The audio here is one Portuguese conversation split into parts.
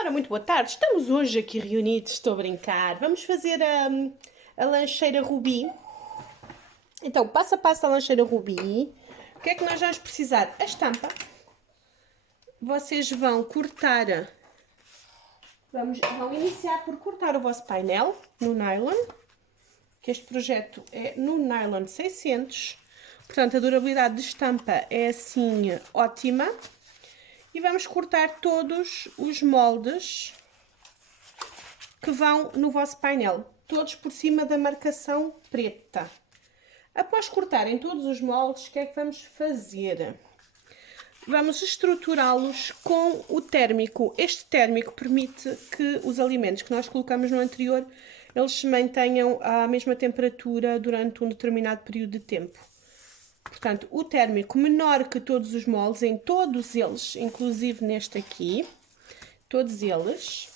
Ora, muito boa tarde. Estamos hoje aqui reunidos, estou a brincar. Vamos fazer a lancheira Rubi. Então, passo a passo da lancheira Rubi. O que é que nós vamos precisar? A estampa. Vocês vão cortar... Vão iniciar por cortar o vosso painel no nylon. Que este projeto é no nylon 600. Portanto, a durabilidade de estampa é assim ótima. E vamos cortar todos os moldes que vão no vosso painel, todos por cima da marcação preta. Após cortarem todos os moldes, o que é que vamos fazer? Vamos estruturá-los com o térmico. Este térmico permite que os alimentos que nós colocamos no anterior, eles se mantenham à mesma temperatura durante um determinado período de tempo. Portanto, o térmico menor que todos os moldes, em todos eles, inclusive neste aqui, todos eles.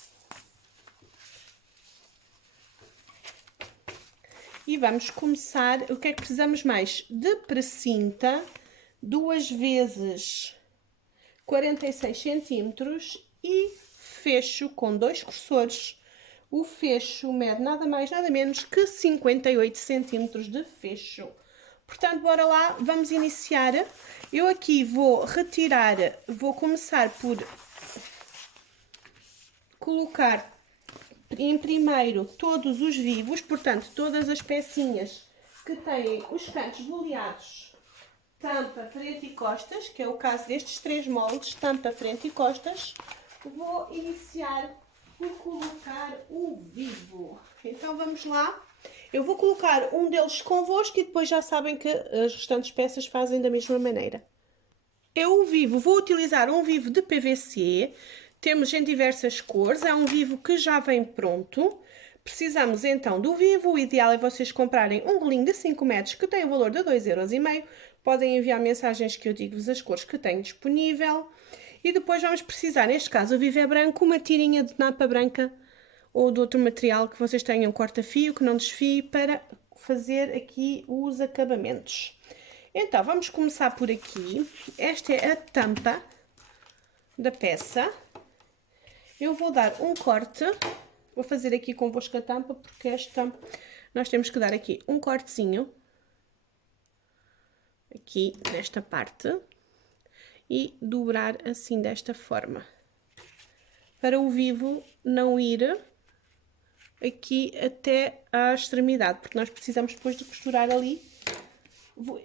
E vamos começar. O que é que precisamos mais? De precinta, 2 vezes 46 centímetros e fecho com 2 grosores. O fecho mede nada mais, nada menos que 58 centímetros de fecho. Portanto, bora lá, vamos iniciar. Eu aqui vou retirar, vou começar por colocar em primeiro todos os vivos, portanto, todas as pecinhas que têm os cantos boleados, tampa, frente e costas, que é o caso destes 3 moldes, tampa, frente e costas. Vou iniciar por colocar o vivo. Então, vamos lá. Eu vou colocar um deles convosco e depois já sabem que as restantes peças fazem da mesma maneira. Eu vou utilizar um vivo de PVC, temos em diversas cores, é um vivo que já vem pronto. Precisamos então do vivo, o ideal é vocês comprarem um rolinho de 5 metros que tem o valor de 2,5€. Podem enviar mensagens que eu digo-vos as cores que tenho disponível. E depois vamos precisar, neste caso o vivo é branco, uma tirinha de napa branca ou de outro material que vocês tenham corta-fio, que não desfie, para fazer aqui os acabamentos. Então, vamos começar por aqui. Esta é a tampa da peça. Eu vou dar um corte. Vou fazer aqui convosco a tampa, porque esta nós temos que dar aqui um cortezinho. Aqui, nesta parte. E dobrar assim, desta forma. Para o vivo não ir aqui até à extremidade, porque nós precisamos depois de costurar ali.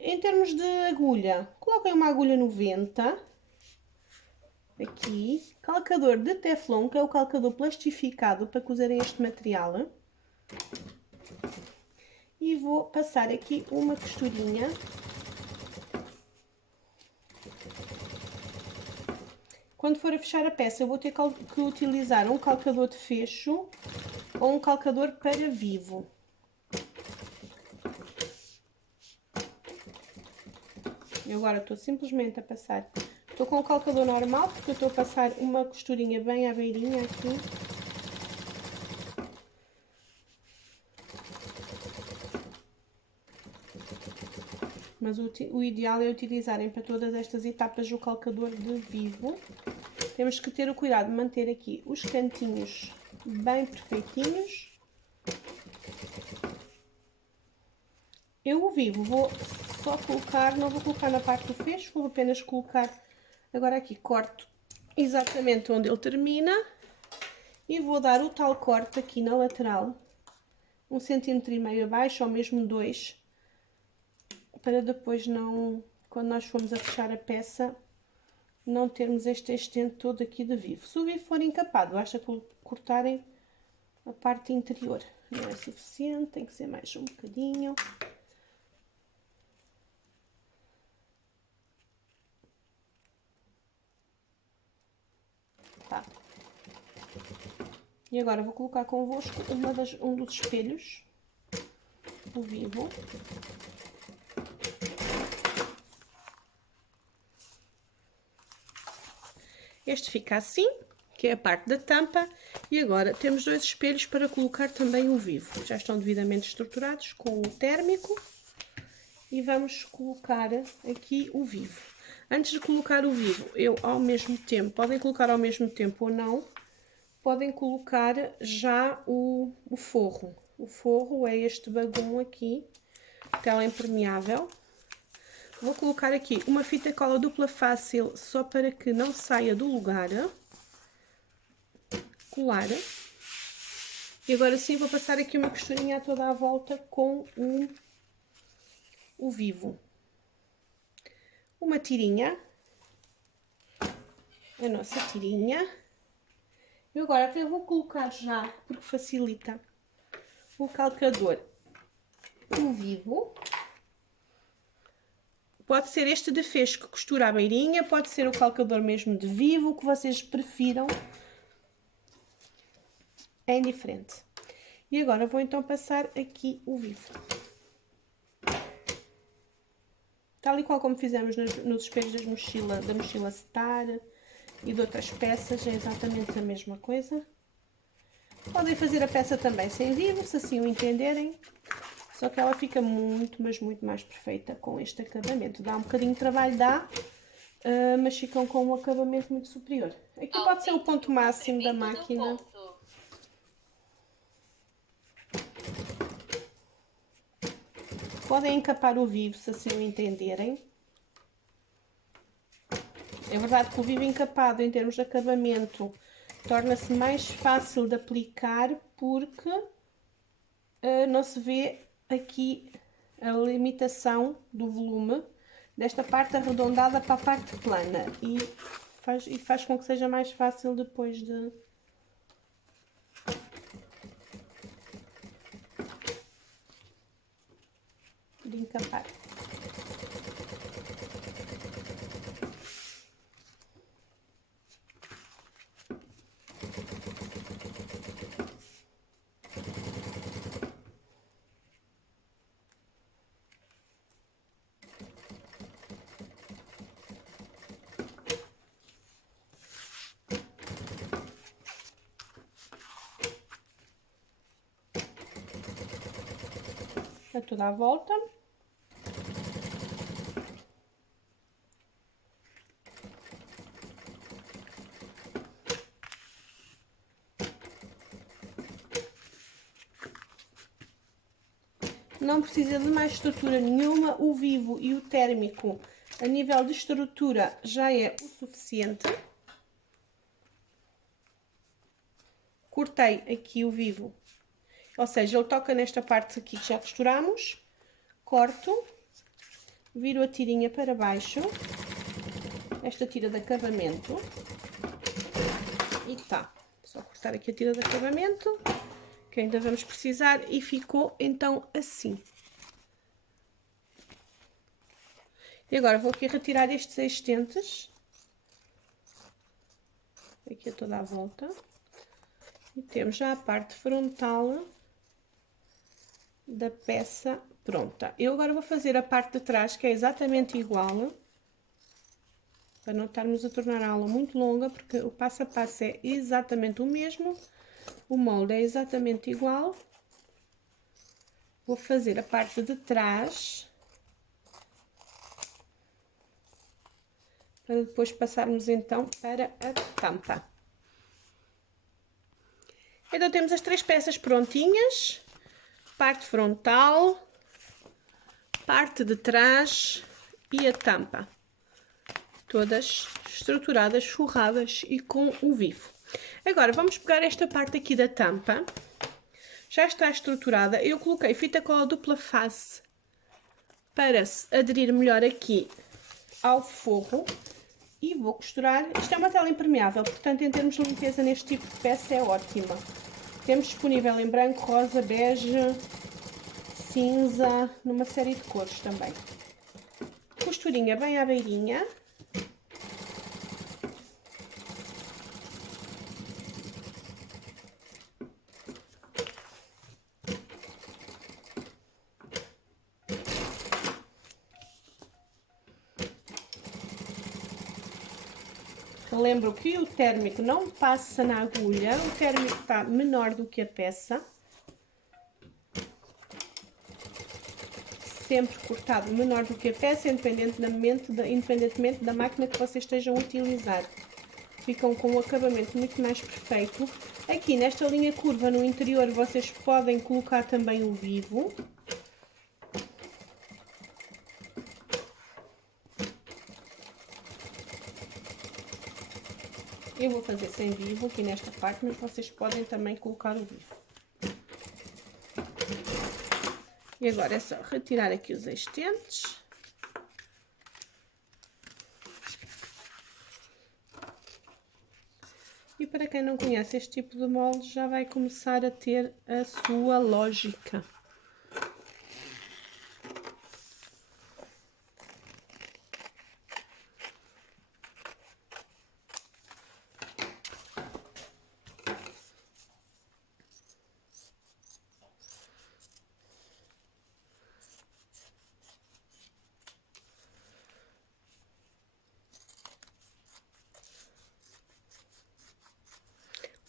Em termos de agulha, coloquem uma agulha 90, aqui, calcador de teflon, que é o calcador plastificado para cozerem este material, e vou passar aqui uma costurinha. Quando for a fechar a peça, eu vou ter que utilizar um calcador de fecho ou um calcador para vivo. Eu agora estou simplesmente a passar. Estou com o calcador normal, porque eu estou a passar uma costurinha bem à beirinha aqui. Mas o ideal é utilizarem para todas estas etapas o calcador de vivo. Temos que ter o cuidado de manter aqui os cantinhos bem perfeitinhos. Eu o vivo vou só colocar, não vou colocar na parte do fecho, vou apenas colocar agora aqui, corto exatamente onde ele termina e vou dar o tal corte aqui na lateral, 1,5 cm abaixo ou mesmo 2, para depois não, quando nós formos a fechar a peça, não termos este estente todo aqui de vivo. Se o vivo for encapado, basta cortarem a parte interior. Não é suficiente, tem que ser mais um bocadinho. Tá. E agora vou colocar convosco um dos espelhos, o vivo. Este fica assim, que é a parte da tampa, e agora temos 2 espelhos para colocar também o vivo. Já estão devidamente estruturados com o térmico e vamos colocar aqui o vivo. Antes de colocar o vivo, eu ao mesmo tempo, podem colocar ao mesmo tempo ou não, podem colocar já o forro. O forro é este bagulho aqui, tela impermeável. Vou colocar aqui uma fita cola dupla fácil, só para que não saia do lugar. Colar. E agora sim vou passar aqui uma costurinha a toda a volta com o vivo. Uma tirinha. A nossa tirinha. E agora até vou colocar já, porque facilita, o calcador no vivo. Pode ser este de fecho que costura a beirinha, pode ser o calcador mesmo de vivo, o que vocês prefiram. É indiferente. E agora vou então passar aqui o vivo. Tal e qual como fizemos nos espelhos da mochila Star e de outras peças, é exatamente a mesma coisa. Podem fazer a peça também sem vivo, se assim o entenderem. Só que ela fica muito, mas muito mais perfeita com este acabamento. Dá um bocadinho de trabalho, dá, mas ficam com um acabamento muito superior. Aqui pode ser o ponto máximo da máquina. Podem encapar o vivo, se assim o entenderem. É verdade que o vivo encapado, em termos de acabamento, torna-se mais fácil de aplicar porque não se vê aqui a limitação do volume desta parte arredondada para a parte plana e faz com que seja mais fácil depois de encapar. A toda a volta. Não precisa de mais estrutura nenhuma, o vivo e o térmico a nível de estrutura já é o suficiente. Cortei aqui o vivo, ou seja, ele toca nesta parte aqui que já costuramos, corto, viro a tirinha para baixo, esta tira de acabamento, e tá, só cortar aqui a tira de acabamento, que ainda vamos precisar, e ficou então assim. E agora vou aqui retirar estes estentes, aqui a toda a volta, e temos já a parte frontal da peça pronta. Eu agora vou fazer a parte de trás, que é exatamente igual, para não estarmos a tornar a aula muito longa, porque o passo a passo é exatamente o mesmo, o molde é exatamente igual. Vou fazer a parte de trás, para depois passarmos então para a tampa. Então temos as três peças prontinhas, parte frontal, parte de trás e a tampa, todas estruturadas, forradas e com o vivo. Agora vamos pegar esta parte aqui da tampa, já está estruturada, eu coloquei fita cola dupla face para se aderir melhor aqui ao forro e vou costurar. Isto é uma tela impermeável, portanto em termos de limpeza neste tipo de peça é ótima. Temos disponível em branco, rosa, bege, cinza, numa série de cores também. Costurinha bem à beirinha. Lembro que o térmico não passa na agulha, o térmico está menor do que a peça. Sempre cortado menor do que a peça, independentemente da máquina que vocês estejam a utilizar. ficam com um acabamento muito mais perfeito. Aqui nesta linha curva no interior vocês podem colocar também o vivo. Eu vou fazer sem vivo aqui nesta parte, mas vocês podem também colocar o vivo. E agora é só retirar aqui os existentes. E para quem não conhece este tipo de molde, já vai começar a ter a sua lógica.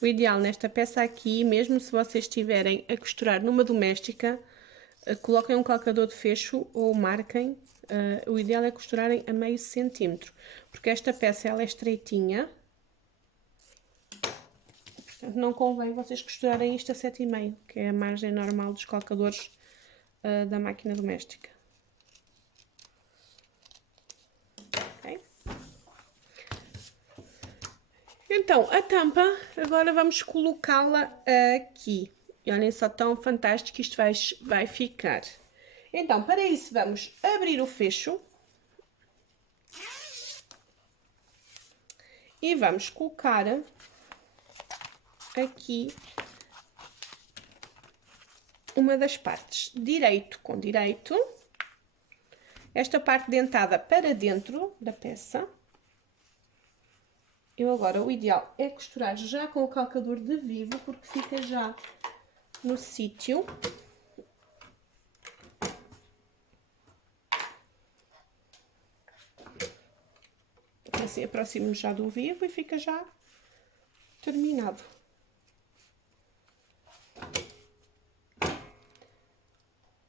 O ideal nesta peça aqui, mesmo se vocês estiverem a costurar numa doméstica, coloquem um calcador de fecho ou marquem. O ideal é costurarem a meio centímetro, porque esta peça ela é estreitinha. Portanto, não convém vocês costurarem isto a 7,5, que é a margem normal dos calcadores da máquina doméstica. Ok? Então, a tampa, agora vamos colocá-la aqui. E olhem só tão fantástico que isto vai ficar. Então, para isso, vamos abrir o fecho. E vamos colocar aqui uma das partes, direito com direito. Esta parte dentada para dentro da peça. Eu agora, o ideal é costurar já com o calcador de vivo, porque fica já no sítio. Assim aproximo-me já do vivo e fica já terminado.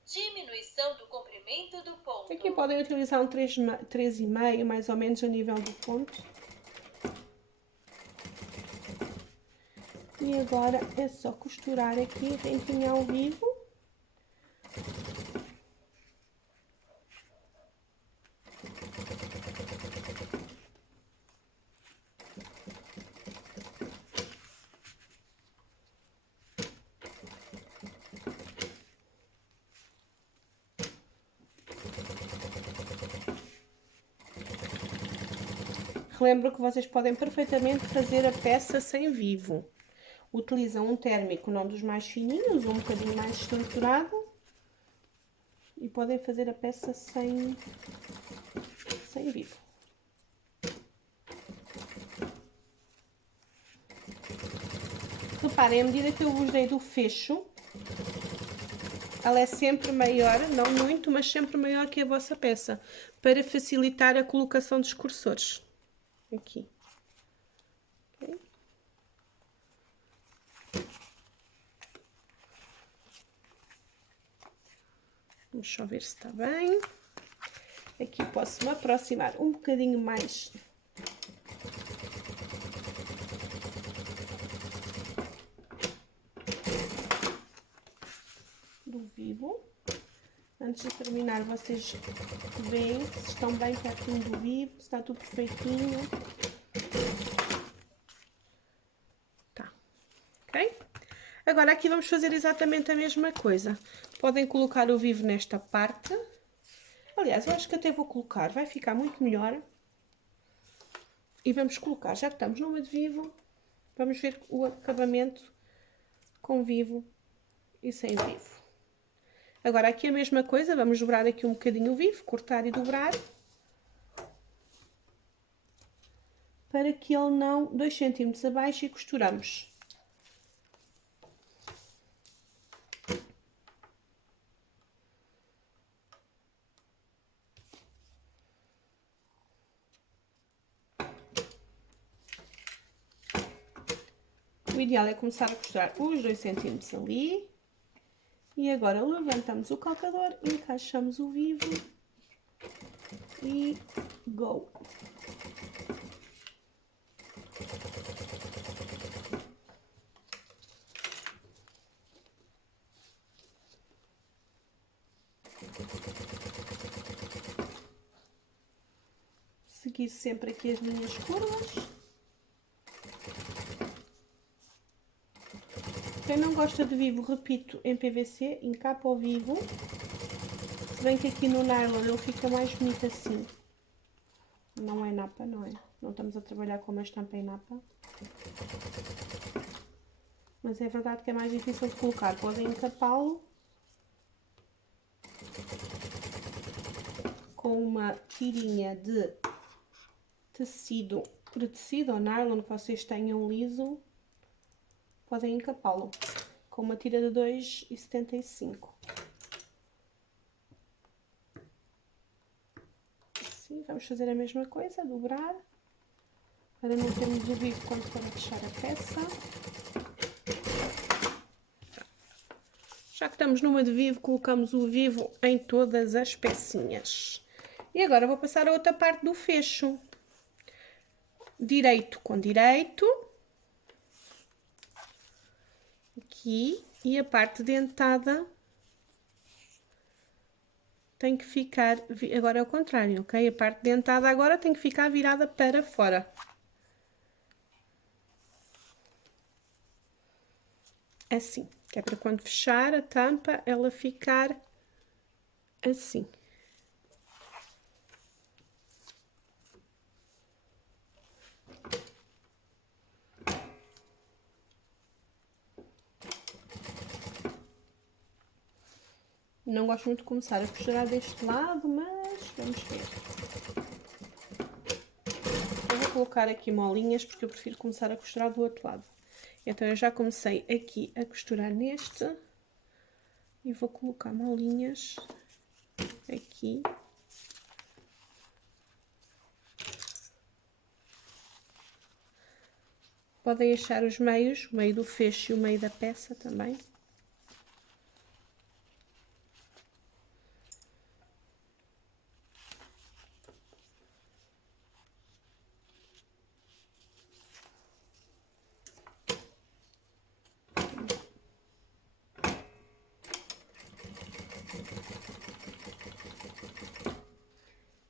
Diminuição do comprimento do ponto. Aqui podem utilizar um 3,5, mais ou menos, a nível do ponto. E agora é só costurar aqui, reenfinhar o vivo. Relembro que vocês podem perfeitamente fazer a peça sem vivo. Utilizam um térmico, não dos mais fininhos, um bocadinho mais estruturado. E podem fazer a peça sem vivo. Reparem, à medida que eu vos dei do fecho, ela é sempre maior, não muito, mas sempre maior que a vossa peça, para facilitar a colocação dos cursores. Aqui. Okay. Vamos só ver se está bem. Aqui posso me aproximar um bocadinho mais. Do vivo. Antes de terminar, vocês veem se estão bem pertinho do vivo, se está tudo perfeitinho. Tá, ok? Agora aqui vamos fazer exatamente a mesma coisa. Podem colocar o vivo nesta parte. Aliás, eu acho que até vou colocar, vai ficar muito melhor. E vamos colocar, já que estamos numa de vivo, vamos ver o acabamento com vivo e sem vivo. Agora aqui a mesma coisa, vamos dobrar aqui um bocadinho o vivo, cortar e dobrar. Para que ele não, 2 cm abaixo, e costuramos. O ideal é começar a costurar os 2 cm ali. E agora levantamos o calcador, encaixamos o vivo e go! seguir sempre aqui as linhas curvas. Quem não gosta de vivo, repito, em PVC, encapa ao vivo. Se bem que aqui no nylon ele fica mais bonito assim. Não é napa, não é? Não estamos a trabalhar com uma estampa em napa. Mas é verdade que é mais difícil de colocar. Podem encapá-lo com uma tirinha de tecido ou nylon que vocês tenham liso. Podem encapá-lo com uma tira de 2,75. Assim, vamos fazer a mesma coisa, dobrar, para não termos o vivo quando for a fechar a peça. Já que estamos numa de vivo, colocamos o vivo em todas as pecinhas. E agora vou passar a outra parte do fecho. Direito com direito. Aqui. E a parte dentada tem que ficar... Agora é o contrário, ok? A parte dentada agora tem que ficar virada para fora. Assim. Que é para quando fechar a tampa, ela ficar assim. Não gosto muito de começar a costurar deste lado, mas vamos ver. Eu vou colocar aqui molinhas, porque eu prefiro começar a costurar do outro lado. Então, eu já comecei aqui a costurar neste. E vou colocar molinhas aqui. Podem achar os meios, o meio do fecho e o meio da peça também.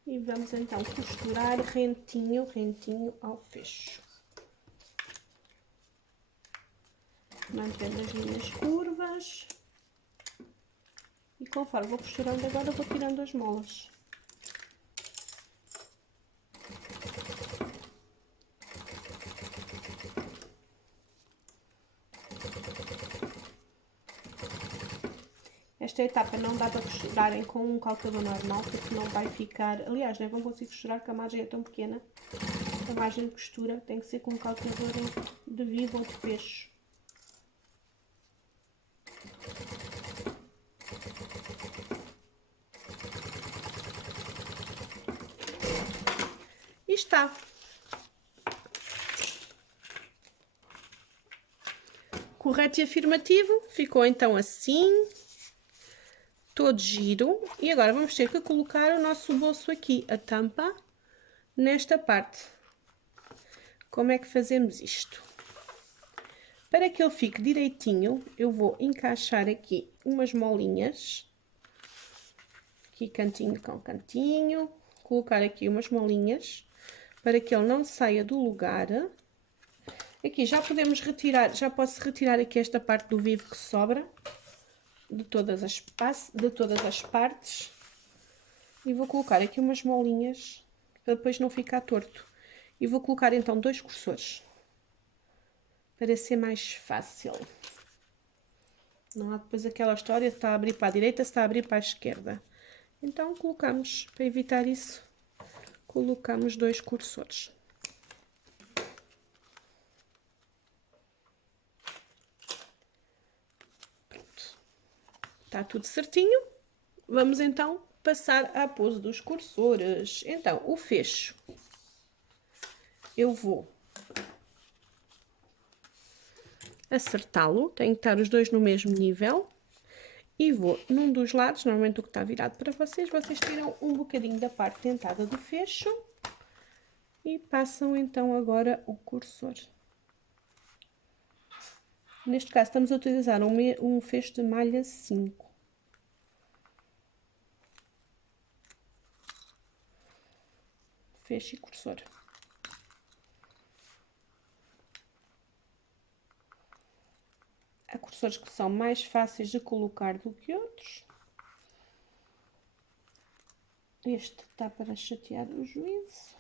E vamos então costurar rentinho ao fecho. Mantendo as linhas curvas. E conforme vou costurando agora, vou tirando as molas. Esta etapa não dá para costurarem com um calcador normal, porque não vai ficar... Aliás, nem vão conseguir costurar, porque a margem é tão pequena. A margem de costura tem que ser com um calcador de vivo ou de fecho. E está. Correto e afirmativo. Ficou então assim. Todo giro. E agora vamos ter que colocar o nosso bolso aqui, a tampa, nesta parte. Como é que fazemos isto? Para que ele fique direitinho, eu vou encaixar aqui umas molinhas. Aqui cantinho com cantinho. Colocar aqui umas molinhas, para que ele não saia do lugar. Aqui já podemos retirar, já posso retirar aqui esta parte do vivo que sobra. De todas as partes. E vou colocar aqui umas molinhas, para depois não ficar torto. E vou colocar então 2 cursores, para ser mais fácil. Não há depois aquela história de está a abrir para a direita, se está a abrir para a esquerda. Então colocamos, para evitar isso, colocamos 2 cursores. Está tudo certinho. Vamos então passar à pose dos cursores. Então, o fecho. Eu vou acertá-lo. Tenho que estar os dois no mesmo nível. E vou num dos lados, normalmente o que está virado para vocês, vocês tiram um bocadinho da parte dentada do fecho. E passam então agora o cursor. Neste caso, estamos a utilizar um fecho de malha 5. fecho e cursor. Há cursores que são mais fáceis de colocar do que outros. Este está para chatear o juízo.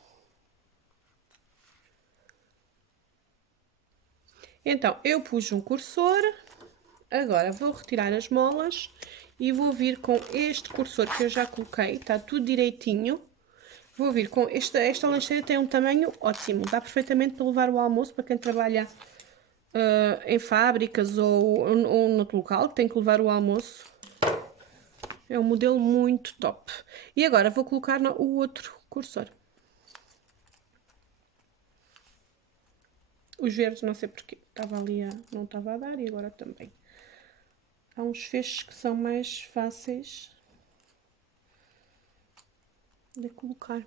Então, eu pus um cursor. Agora vou retirar as molas e vou vir com este cursor que eu já coloquei. Está tudo direitinho. Vou vir com esta lancheira, tem um tamanho ótimo. Dá perfeitamente para levar o almoço para quem trabalha em fábricas ou no local que tem que levar o almoço. É um modelo muito top. E agora vou colocar o outro cursor. Os verdes não sei porquê. Estava ali não estava a dar e agora também. Há uns fechos que são mais fáceis de colocar.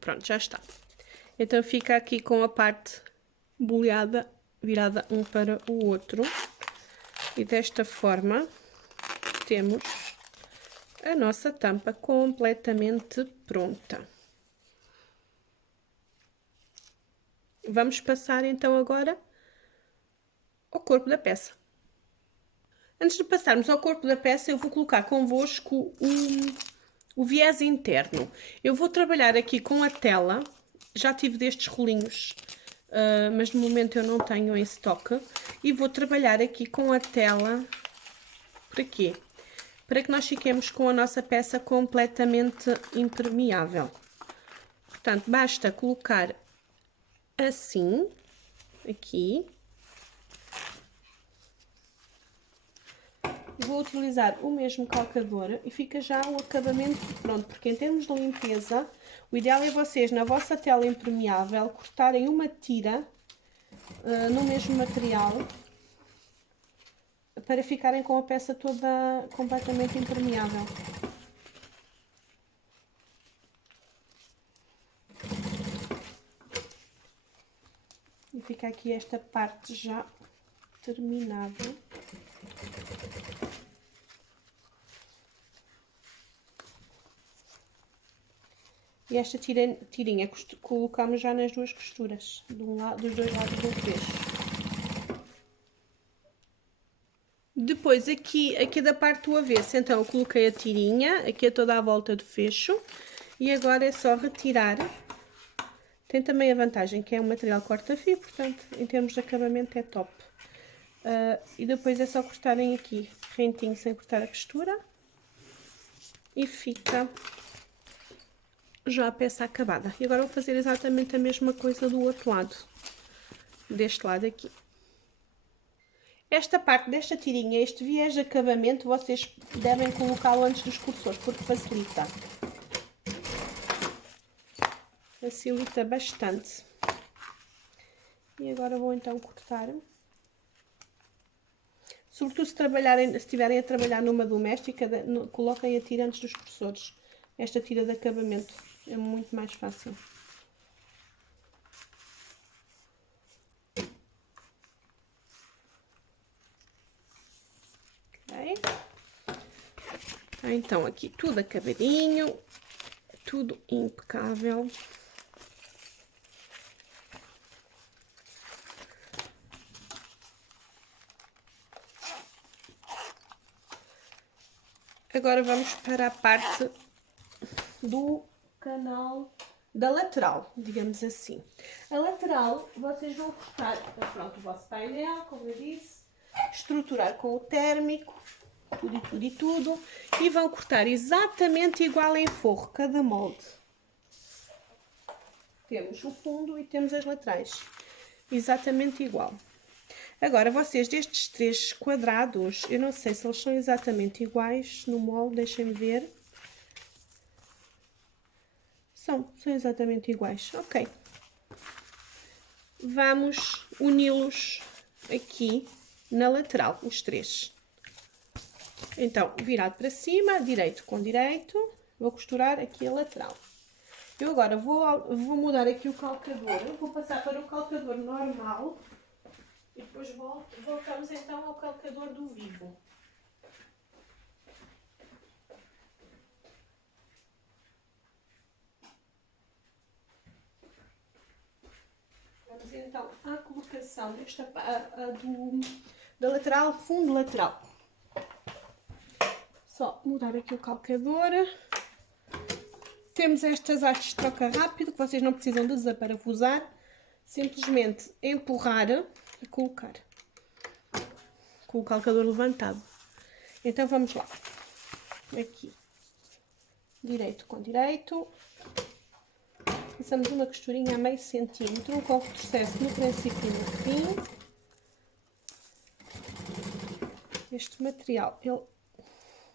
Pronto, já está. Então fica aqui com a parte boleada virada um para o outro. E desta forma temos a nossa tampa completamente pronta. Vamos passar então agora ao corpo da peça. Antes de passarmos ao corpo da peça, eu vou colocar convosco o viés interno. Eu vou trabalhar aqui com a tela, já tive destes rolinhos, mas no momento eu não tenho em estoque. E vou trabalhar aqui com a tela, para quê? Para que nós fiquemos com a nossa peça completamente impermeável. Portanto, basta colocar assim, aqui. Vou utilizar o mesmo calcador e fica já o acabamento pronto, porque em termos de limpeza, o ideal é vocês, na vossa tela impermeável, cortarem uma tira no mesmo material para ficarem com a peça toda completamente impermeável. E fica aqui esta parte já terminada. E esta tirinha colocamos já nas duas costuras, dos dois lados do fecho. Depois aqui da parte do avesso, então eu coloquei a tirinha, aqui a toda a volta do fecho. E agora é só retirar. Tem também a vantagem que é um material corta-fio, portanto, em termos de acabamento é top. E depois é só cortarem aqui, rentinho, sem cortar a costura. E fica já a peça acabada. E agora vou fazer exatamente a mesma coisa do outro lado, deste lado aqui. Esta parte desta tirinha, este viés de acabamento, vocês devem colocá-lo antes dos cursores, porque facilita. Facilita bastante. E agora vou então cortar. Sobretudo se estiverem a trabalhar numa doméstica, coloquem a tira antes dos cursores. Esta tira de acabamento é muito mais fácil. Ok. Então aqui tudo acabadinho, tudo impecável. Agora vamos para a parte do canal da lateral, digamos assim. A lateral, vocês vão cortar, pronto, o vosso painel, como eu disse, estruturar com o térmico, tudo, e vão cortar exatamente igual em forro, cada molde. Temos o fundo e temos as laterais, exatamente igual. Agora, vocês destes 3 quadrados, eu não sei se eles são exatamente iguais no molde, deixem-me ver. São exatamente iguais, ok. Vamos uni-los aqui na lateral, os 3. Então, virado para cima, direito com direito, vou costurar aqui a lateral. Eu agora vou mudar aqui o calcador, vou passar para o calcador normal e depois voltamos então ao calcador do vivo. então à colocação da lateral, fundo lateral. Só mudar aqui o calcador. Temos estas hastes de troca rápido que vocês não precisam de desaparafusar. Simplesmente empurrar e colocar. Com o calcador levantado. Então vamos lá. Aqui. Direito com direito. Passamos uma costurinha a meio centímetro. Um pouco de processo no princípio e no fim. Este material,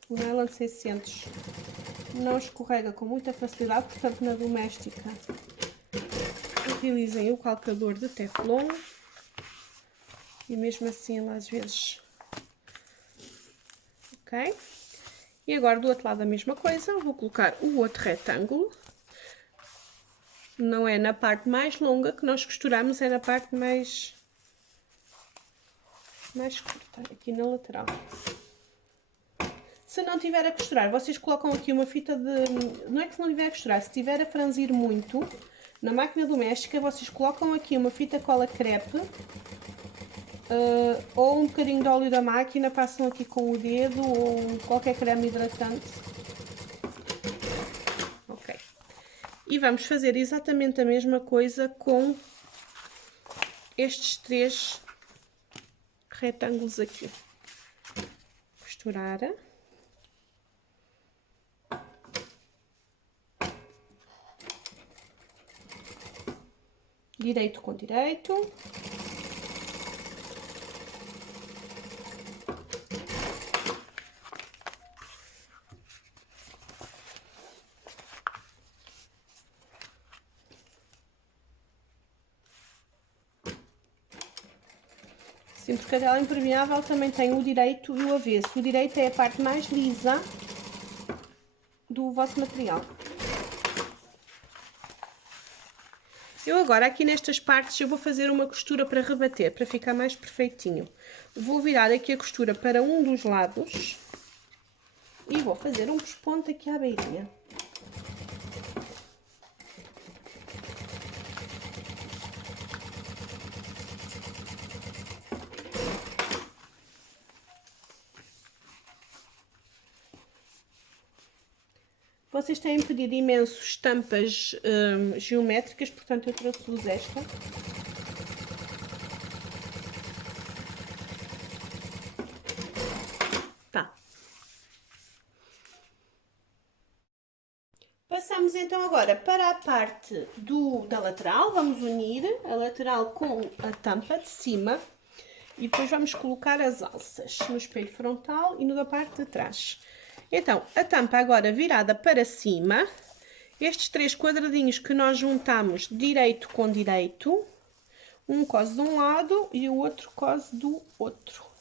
o nylon 600 não escorrega com muita facilidade, portanto na doméstica utilizem o calcador de teflon e mesmo assim ele às vezes, ok? E agora do outro lado a mesma coisa, vou colocar o outro retângulo, não é na parte mais longa que nós costuramos, é na parte mais curta, aqui na lateral. Se não tiver a costurar, vocês colocam aqui uma fita de... Não é que se não tiver a costurar, se tiver a franzir muito, na máquina doméstica, vocês colocam aqui uma fita cola crepe ou um bocadinho de óleo da máquina, passam aqui com o dedo ou qualquer creme hidratante. Ok. E vamos fazer exatamente a mesma coisa com estes 3 retângulos aqui. Costurar. Direito com direito. Sim, porque a tela impermeável também tem o direito e o avesso. O direito é a parte mais lisa do vosso material. Eu agora, aqui nestas partes, eu vou fazer uma costura para rebater, para ficar mais perfeitinho. Vou virar aqui a costura para um dos lados e vou fazer um pesponto aqui à beirinha. Vocês têm pedido imenso estampas geométricas, portanto eu trouxe-vos esta. Tá. Passamos então agora para a parte da lateral. Vamos unir a lateral com a tampa de cima. E depois vamos colocar as alças no espelho frontal e no da parte de trás. Então, a tampa agora virada para cima, estes 3 quadradinhos que nós juntamos direito com direito, um cose de um lado e o outro cose do outro.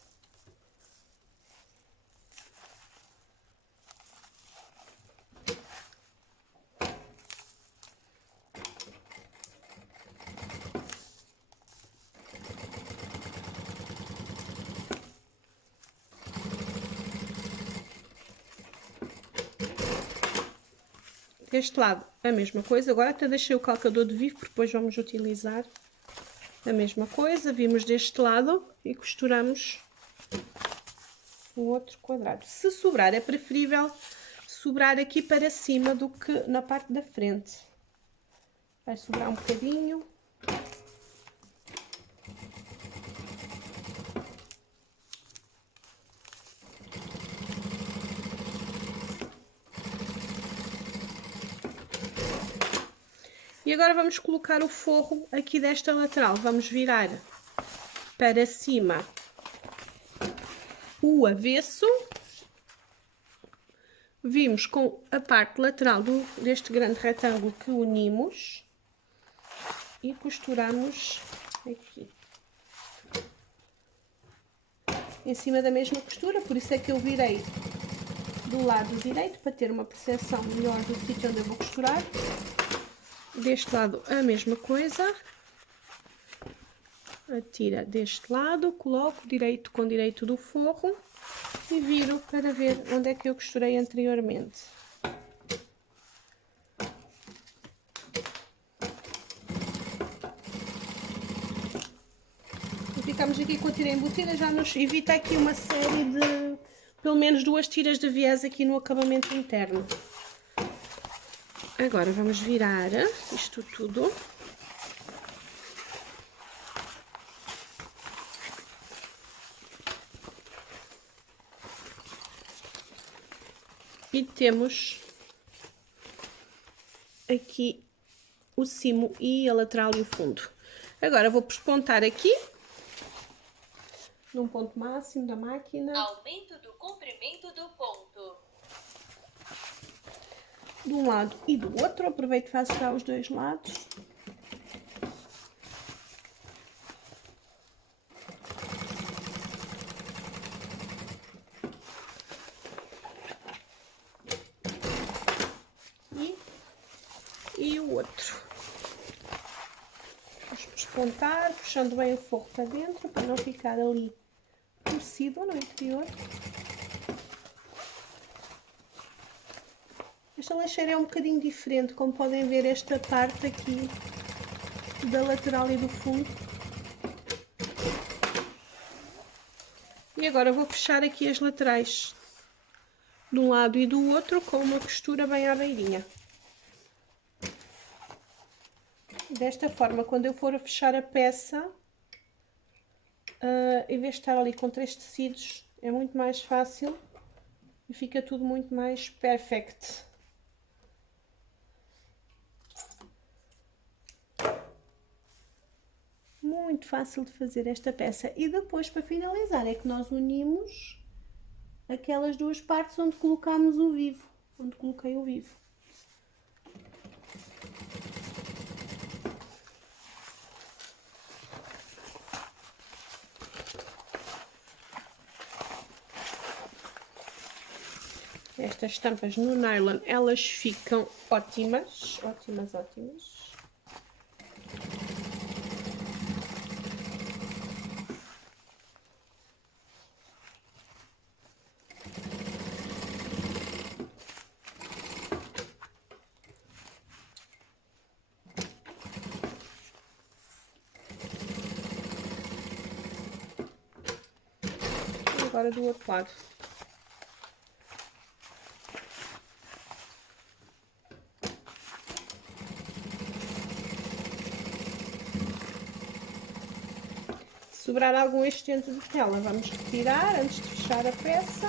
Deste lado a mesma coisa, agora até deixei o calcador de vivo, porque depois vamos utilizar a mesma coisa. Vimos deste lado e costuramos o outro quadrado. Se sobrar, é preferível sobrar aqui para cima do que na parte da frente. Vai sobrar um bocadinho. E agora vamos colocar o forro aqui desta lateral. Vamos virar para cima o avesso. Vimos com a parte lateral deste grande retângulo que unimos. E costuramos aqui. Em cima da mesma costura, por isso é que eu virei do lado direito, para ter uma percepção melhor do sítio onde eu vou costurar. Deste lado a mesma coisa, atira deste lado, coloco direito com direito do forro e viro para ver onde é que eu costurei anteriormente. ficamos aqui com a tira embutida, já nos evita aqui uma série de, pelo menos 2 tiras de viés aqui no acabamento interno. Agora vamos virar isto tudo. E temos aqui o cimo e a lateral e o fundo. Agora vou pespontar aqui, num ponto máximo da máquina. Aumento do comprimento do ponto. De um lado e do outro, aproveito e faço já os dois lados. E o outro. Vamos pespontar, puxando bem o forro para dentro, para não ficar ali torcido no interior. Esta lancheira é um bocadinho diferente, como podem ver esta parte aqui da lateral e do fundo. E agora vou fechar aqui as laterais de um lado e do outro com uma costura bem à beirinha. Desta forma, quando eu for a fechar a peça, em vez de estar ali com 3 tecidos, é muito mais fácil e fica tudo muito mais perfect. Muito fácil de fazer esta peça. E depois, para finalizar, é que nós unimos aquelas 2 partes onde colocamos o vivo, onde coloquei o vivo. Estas estampas no nylon, elas ficam ótimas, ótimas, ótimas. E agora do outro lado. Se sobrar algum excedente de tela, vamos retirar antes de fechar a peça.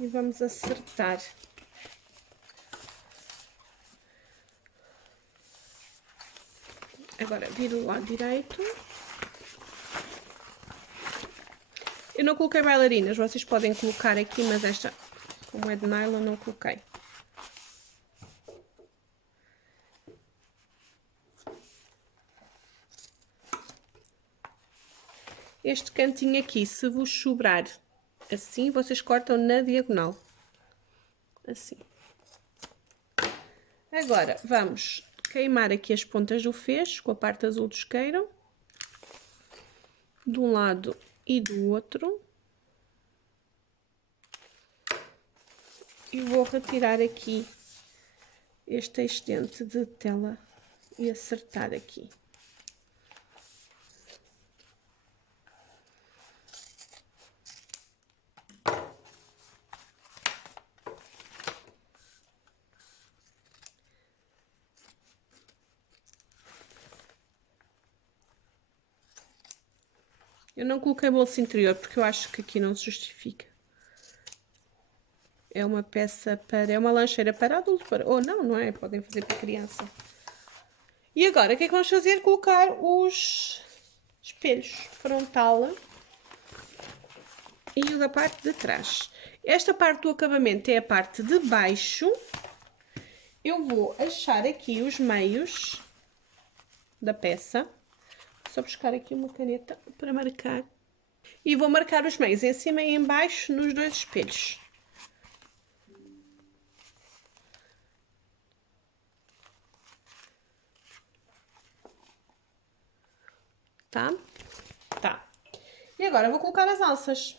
E vamos acertar. Agora viro o lado direito. Eu não coloquei bailarinas, vocês podem colocar aqui, mas esta, como é de nylon, não coloquei. Este cantinho aqui, se vos sobrar assim, vocês cortam na diagonal. Assim. Agora, vamos queimar aqui as pontas do fez com a parte azul do isqueiro. De um lado e do outro. E vou retirar aqui este excedente de tela e acertar aqui. Eu não coloquei bolso interior porque eu acho que aqui não se justifica. É uma peça para... é uma lancheira para adulto, ou não, não é? Podem fazer para criança. E agora, o que é que vamos fazer? Colocar os espelhos frontal e o da parte de trás. Esta parte do acabamento é a parte de baixo. Eu vou achar aqui os meios da peça. Só buscar aqui uma caneta para marcar. E vou marcar os meios em cima e em baixo nos 2 espelhos. Tá? Tá. E agora vou colocar as alças.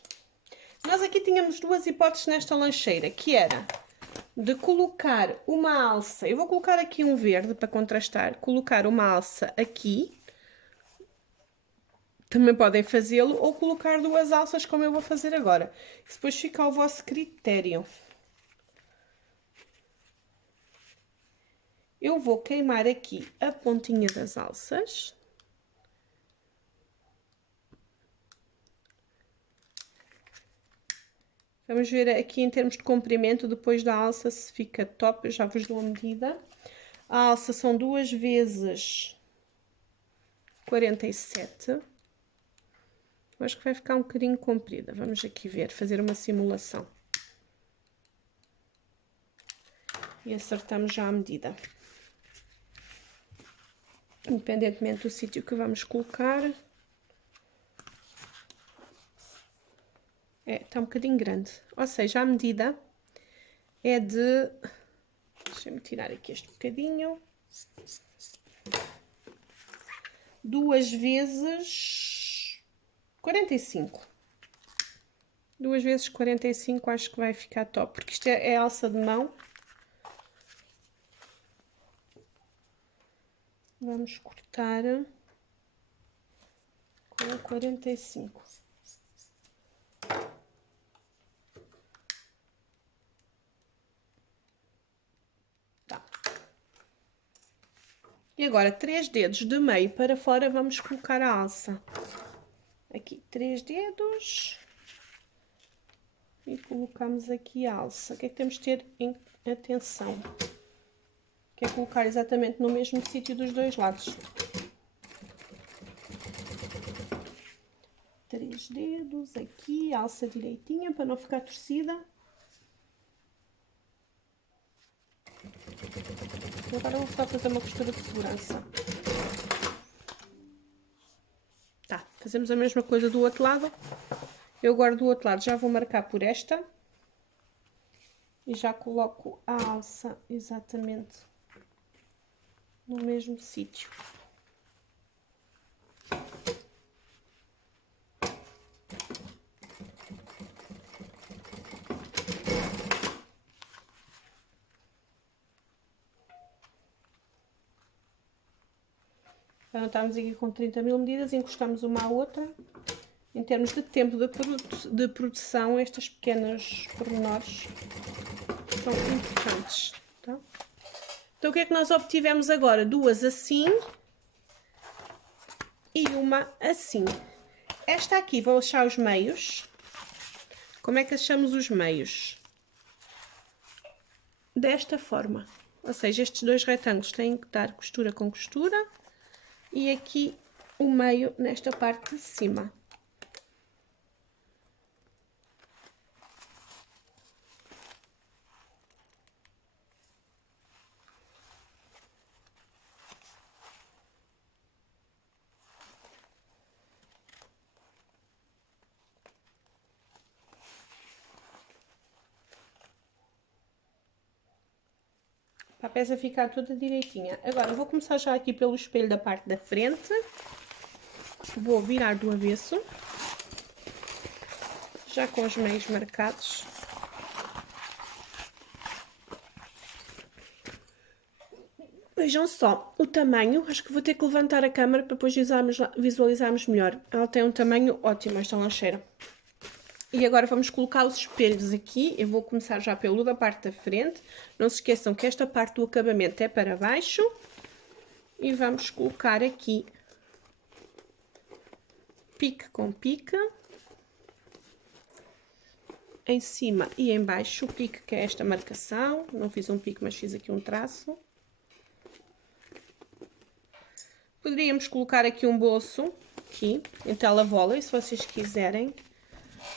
Nós aqui tínhamos 2 hipóteses nesta lancheira, que era de colocar uma alça, eu vou colocar aqui um verde para contrastar, colocar uma alça aqui, também podem fazê-lo, ou colocar duas alças como eu vou fazer agora. Isso depois fica ao vosso critério. Eu vou queimar aqui a pontinha das alças. Vamos ver aqui em termos de comprimento, depois da alça, se fica top. Eu já vos dou a medida. A alça são 2 vezes 47. Acho que vai ficar um bocadinho comprida. Vamos aqui ver, fazer uma simulação. E acertamos já a medida. Independentemente do sítio que vamos colocar. Está um bocadinho grande. Ou seja, a medida é de... Deixa-me tirar aqui este bocadinho. 2 vezes 45. 2 vezes 45 acho que vai ficar top. Porque isto é alça de mão. Vamos cortar com 45. Tá. E agora, 3 dedos de meio para fora, vamos colocar a alça. Aqui, 3 dedos. E colocamos aqui a alça. O que é que temos de ter em atenção? Que é colocar exatamente no mesmo sítio dos dois lados. 3 dedos aqui, alça direitinha para não ficar torcida. Agora vou só fazer uma costura de segurança. Tá, fazemos a mesma coisa do outro lado. Eu agora do outro lado já vou marcar por esta. E já coloco a alça exatamente no mesmo sítio. Para não estarmos aqui com 30.000 medidas, encostamos uma à outra. Em termos de tempo de produção, estas pequenas pormenores são importantes. Tá? Então, o que é que nós obtivemos agora? 2 assim e uma assim. Esta aqui, vou achar os meios. Como é que achamos os meios? Desta forma. Ou seja, estes dois retângulos têm que dar costura com costura. E aqui o meio nesta parte de cima. Para a peça ficar toda direitinha. Agora, vou começar já aqui pelo espelho da parte da frente. Vou virar do avesso. Já com os meios marcados. Vejam só o tamanho. Acho que vou ter que levantar a câmera para depois visualizarmos melhor. Ela tem um tamanho ótimo, esta lancheira. E agora vamos colocar os espelhos aqui. Eu vou começar já pelo da parte da frente. Não se esqueçam que esta parte do acabamento é para baixo. E vamos colocar aqui pique com pique. Em cima e em baixo o pique, que é esta marcação. Não fiz um pique, mas fiz aqui um traço. Poderíamos colocar aqui um bolso, aqui, em tela vôlei, se vocês quiserem.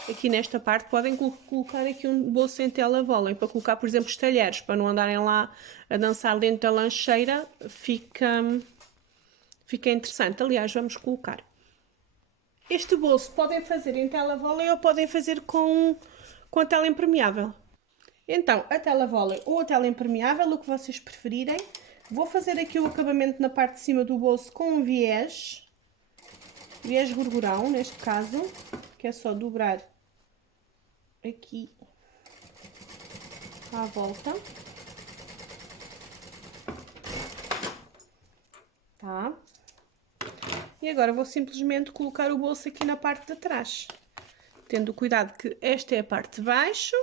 Aqui nesta parte podem colocar aqui um bolso em tela vôlei, para colocar, por exemplo, os talheres, para não andarem lá a dançar dentro da lancheira, fica interessante. Aliás, vamos colocar. Este bolso podem fazer em tela vôlei ou podem fazer com a tela impermeável. Então, a tela vôlei ou a tela impermeável, o que vocês preferirem. Vou fazer aqui o acabamento na parte de cima do bolso com um viés gorgurão, neste caso, que é só dobrar aqui à volta. Tá? E agora vou simplesmente colocar o bolso aqui na parte de trás. Tendo cuidado que esta é a parte de baixo.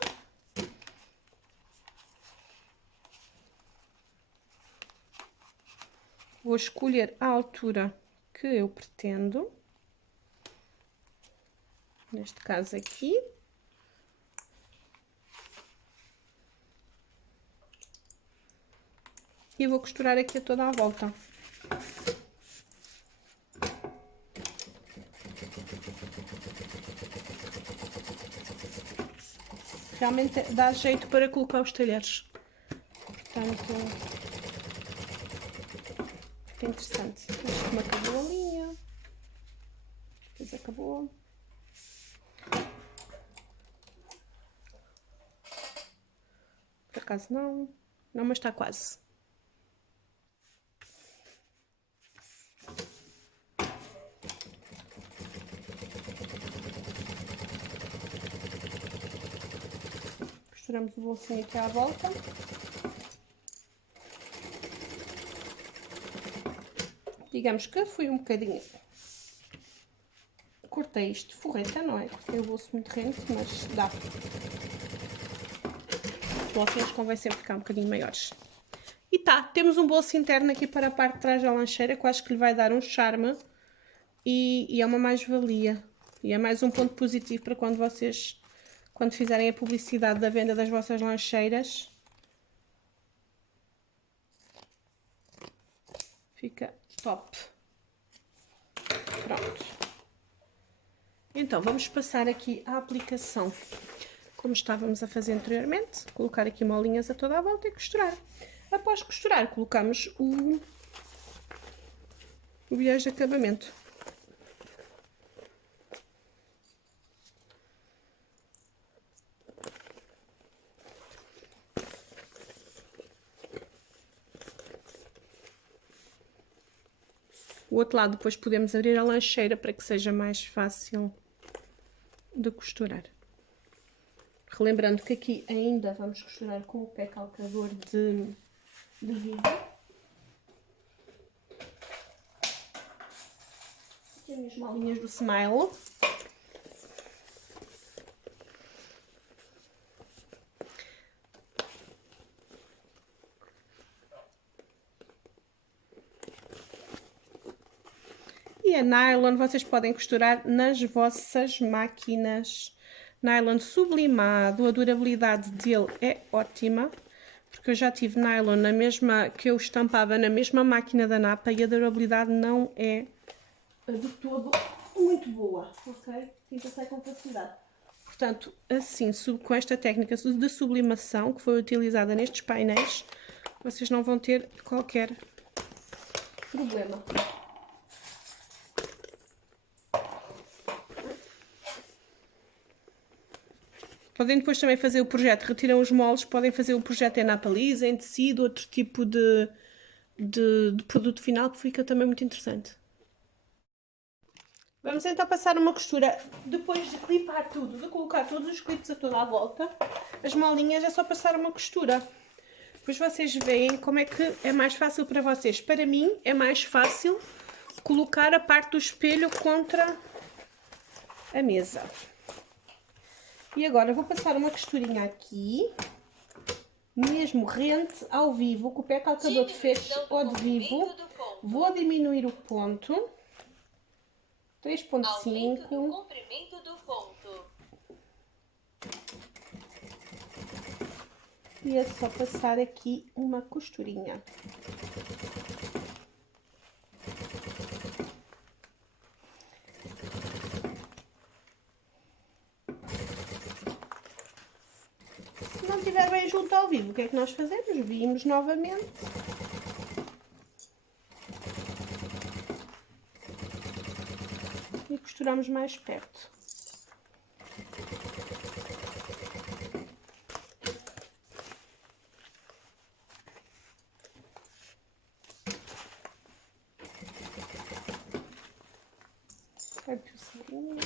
Vou escolher a altura que eu pretendo. Neste caso aqui. E vou costurar aqui a toda a volta. Realmente dá jeito para colocar os talheres. Portanto, fica interessante. Acho que me acabou a linha. Depois acabou. Por acaso não. Não, mas está quase. Costuramos o bolsinho aqui à volta. Digamos que fui um bocadinho... Cortei isto de forreta, não é? Cortei o bolso muito rente, mas dá. Os bolsinhos convém sempre ficar um bocadinho maiores. E tá, temos um bolso interno aqui para a parte de trás da lancheira, que eu acho que lhe vai dar um charme. E é uma mais-valia. E é mais um ponto positivo para quando vocês... Quando fizerem a publicidade da venda das vossas lancheiras, fica top. Pronto. Então, vamos passar aqui a aplicação, como estávamos a fazer anteriormente. Colocar aqui molinhas a toda a volta e costurar. Após costurar, colocamos o bilhete de acabamento. O outro lado depois podemos abrir a lancheira para que seja mais fácil de costurar. Relembrando que aqui ainda vamos costurar com o pé calcador de vidro. Aqui as minhas molinhas do Smile. E a nylon vocês podem costurar nas vossas máquinas. Nylon sublimado, a durabilidade dele é ótima, porque eu já tive nylon na mesma, que eu estampava na mesma máquina da Napa e a durabilidade não é de todo muito boa, ok? Tinta sai com facilidade. Portanto, assim, com esta técnica de sublimação que foi utilizada nestes painéis, vocês não vão ter qualquer problema. Podem depois também fazer o projeto, retiram os moldes, podem fazer o projeto em napa lisa, em tecido, outro tipo de produto final que fica também muito interessante. Vamos então passar uma costura, depois de clipar tudo, de colocar todos os clipes a toda a volta, as molinhas é só passar uma costura. Depois vocês veem como é que é mais fácil para vocês. Para mim é mais fácil colocar a parte do espelho contra a mesa. E agora vou passar uma costurinha aqui, mesmo rente ao vivo, com o pé calcador de fecho ou de vivo. Vou diminuir o ponto, 3.5. Comprimento do ponto. E é só passar aqui uma costurinha. Se não estiver bem junto ao vivo, o que é que nós fazemos? Vimos novamente. E costuramos mais perto. Aqui o sarinho.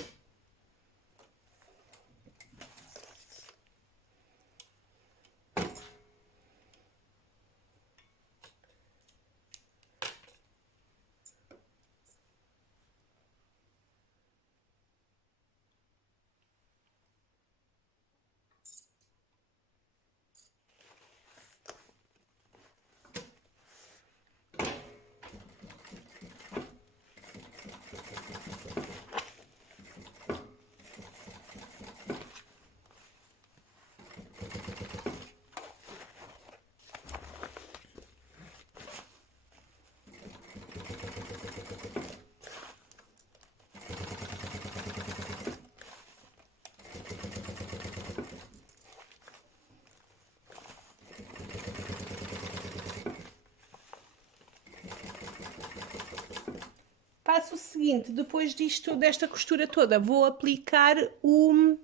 Faço o seguinte, depois desta costura toda, vou aplicar o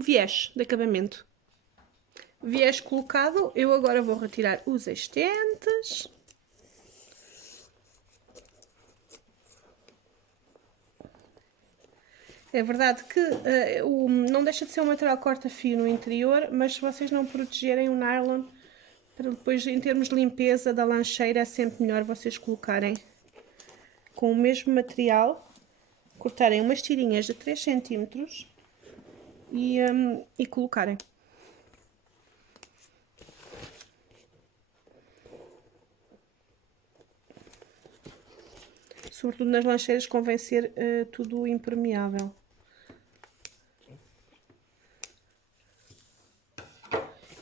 viés de acabamento. Viés colocado, eu agora vou retirar os estentes. É verdade que não deixa de ser um material corta-fio no interior, mas se vocês não protegerem o nylon, para depois, em termos de limpeza da lancheira, é sempre melhor vocês colocarem com o mesmo material, cortarem umas tirinhas de 3 cm e colocarem. Sobretudo nas lancheiras convém ser tudo impermeável.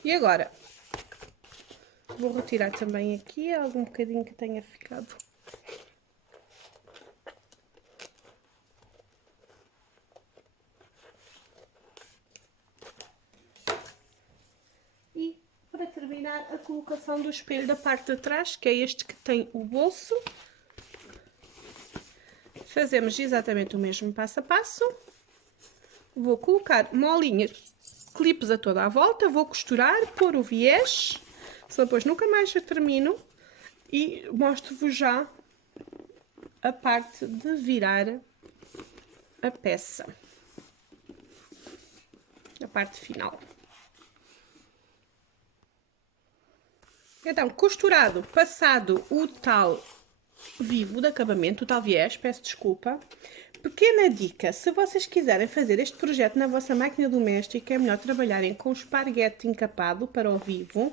E agora, vou retirar também aqui algum bocadinho que tenha ficado. E para terminar, a colocação do espelho da parte de trás, que é este que tem o bolso. Fazemos exatamente o mesmo passo a passo. Vou colocar molinhas, clipes a toda a volta, vou costurar, pôr o viés, senão depois nunca mais eu termino, e mostro-vos já a parte de virar a peça, a parte final. Então, costurado, passado o tal vivo de acabamento, o tal viés, peço desculpa. Pequena dica, se vocês quiserem fazer este projeto na vossa máquina doméstica, é melhor trabalharem com esparguete encapado para o vivo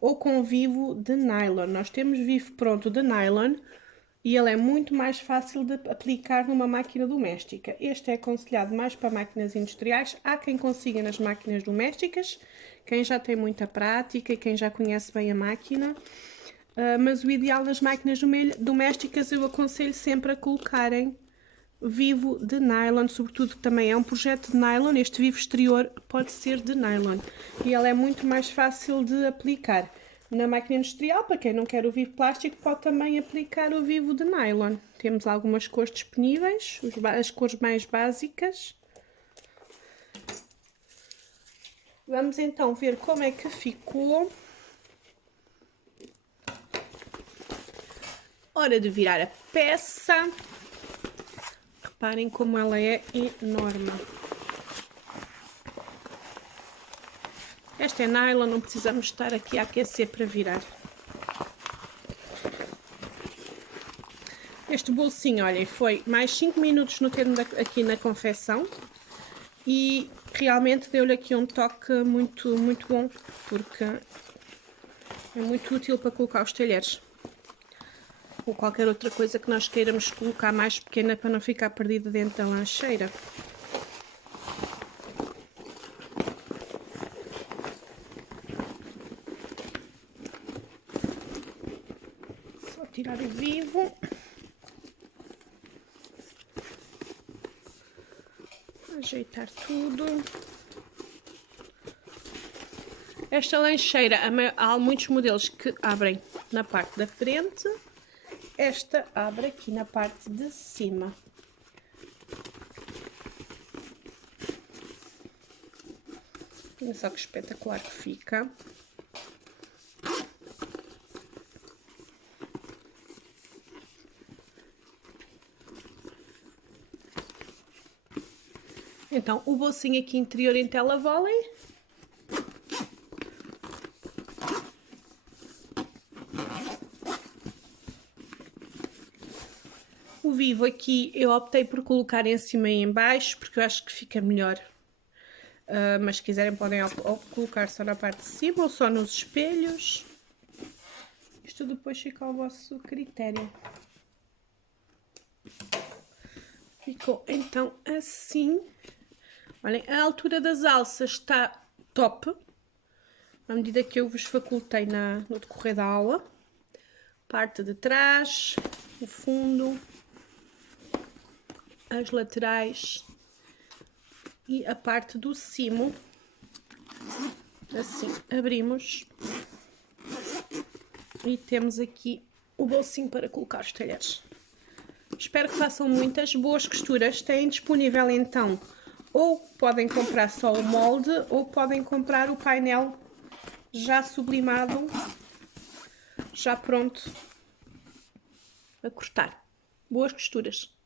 ou com vivo de nylon. Nós temos vivo pronto de nylon e ele é muito mais fácil de aplicar numa máquina doméstica. Este é aconselhado mais para máquinas industriais. Há quem consiga nas máquinas domésticas, quem já tem muita prática e quem já conhece bem a máquina. Mas o ideal nas máquinas domésticas eu aconselho sempre a colocarem vivo de nylon, sobretudo que também é um projeto de nylon. Este vivo exterior pode ser de nylon e ele é muito mais fácil de aplicar. Na máquina industrial, para quem não quer o vivo plástico, pode também aplicar o vivo de nylon. Temos algumas cores disponíveis, as cores mais básicas. Vamos então ver como é que ficou. Hora de virar a peça. Reparem como ela é enorme. Esta é nylon, não precisamos estar aqui a aquecer para virar. Este bolsinho, olhem, foi mais 5 minutos no termo aqui na confecção e realmente deu-lhe aqui um toque muito, muito bom, porque é muito útil para colocar os talheres. Ou qualquer outra coisa que nós queiramos colocar mais pequena para não ficar perdida dentro da lancheira. Só tirar o vivo. Ajeitar tudo. Esta lancheira, há muitos modelos que abrem na parte da frente. Esta abre aqui na parte de cima. Olha só que espetacular que fica. Então, o bolsinho aqui interior em tela vôlei. O vivo aqui eu optei por colocar em cima e em baixo, porque eu acho que fica melhor. Mas se quiserem podem ou colocar só na parte de cima ou só nos espelhos. Isto depois fica ao vosso critério. Ficou então assim. Olhem, a altura das alças está top, à medida que eu vos facultei no decorrer da aula. Parte de trás, o fundo, as laterais e a parte do cimo. Assim, abrimos e temos aqui o bolsinho para colocar os talheres. Espero que façam muitas boas costuras. Têm disponível então, ou podem comprar só o molde, ou podem comprar o painel já sublimado, já pronto a cortar. Boas costuras!